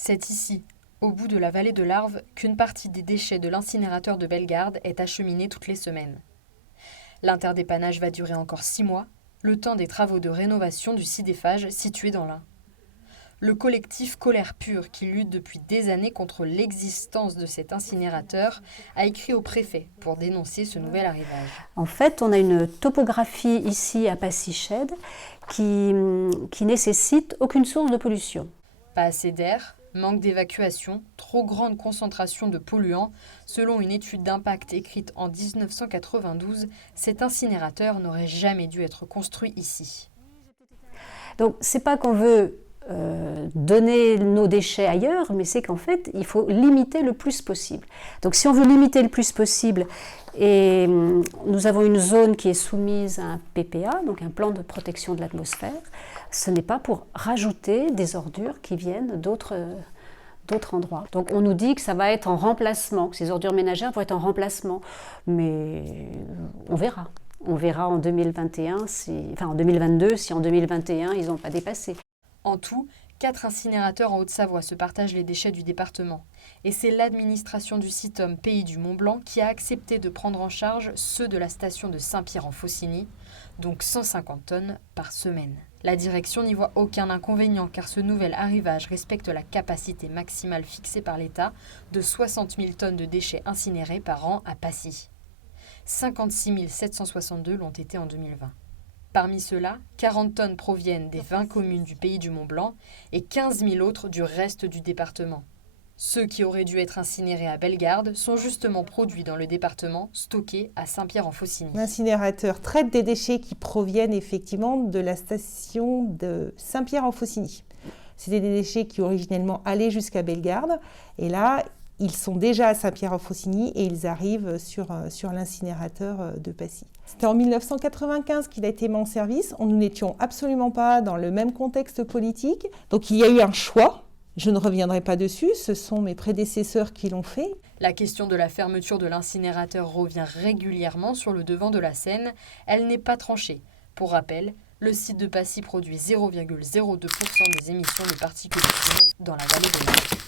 C'est ici, au bout de la vallée de l'Arve, qu'une partie des déchets de l'incinérateur de Bellegarde est acheminée toutes les semaines. L'interdépannage va durer encore 6 mois, le temps des travaux de rénovation du sidéphage situé dans l'Ain. Le collectif Colère Pure, qui lutte depuis des années contre l'existence de cet incinérateur, a écrit au préfet pour dénoncer ce nouvel arrivage. En fait, on a une topographie ici à Passy-Chêdes qui nécessite aucune source de pollution. Pas assez d'air, manque d'évacuation, trop grande concentration de polluants. Selon une étude d'impact écrite en 1992, cet incinérateur n'aurait jamais dû être construit ici. Donc, c'est pas qu'on veut donner nos déchets ailleurs, mais c'est qu'en fait, il faut limiter le plus possible. Donc, si on veut limiter le plus possible, et nous avons une zone qui est soumise à un PPA, donc un plan de protection de l'atmosphère, ce n'est pas pour rajouter des ordures qui viennent d'autres endroits. Donc on nous dit que ça va être en remplacement, que ces ordures ménagères vont être en remplacement, mais on verra. On verra en 2021, en 2022, si en 2021 ils n'ont pas dépassé. En tout, 4 incinérateurs en Haute-Savoie se partagent les déchets du département. Et c'est l'administration du Sitom Pays du Mont-Blanc qui a accepté de prendre en charge ceux de la station de Saint-Pierre-en-Faucigny, donc 150 tonnes par semaine. La direction n'y voit aucun inconvénient car ce nouvel arrivage respecte la capacité maximale fixée par l'État de 60 000 tonnes de déchets incinérés par an à Passy. 56 762 l'ont été en 2020. Parmi ceux-là, 40 tonnes proviennent des 20 communes du Pays du Mont-Blanc et 15 000 autres du reste du département. Ceux qui auraient dû être incinérés à Bellegarde sont justement produits dans le département, stockés à Saint-Pierre-en-Faucigny. L'incinérateur traite des déchets qui proviennent effectivement de la station de Saint-Pierre-en-Faucigny. C'était des déchets qui originellement allaient jusqu'à Bellegarde et là, ils sont déjà à Saint-Pierre-en-Faucigny et ils arrivent sur l'incinérateur de Passy. C'était en 1995 qu'il a été mis en service. Nous n'étions absolument pas dans le même contexte politique. Donc il y a eu un choix. Je ne reviendrai pas dessus, ce sont mes prédécesseurs qui l'ont fait. La question de la fermeture de l'incinérateur revient régulièrement sur le devant de la scène. Elle n'est pas tranchée. Pour rappel, le site de Passy produit 0,02% des émissions de particules fines dans la vallée de l'Arve.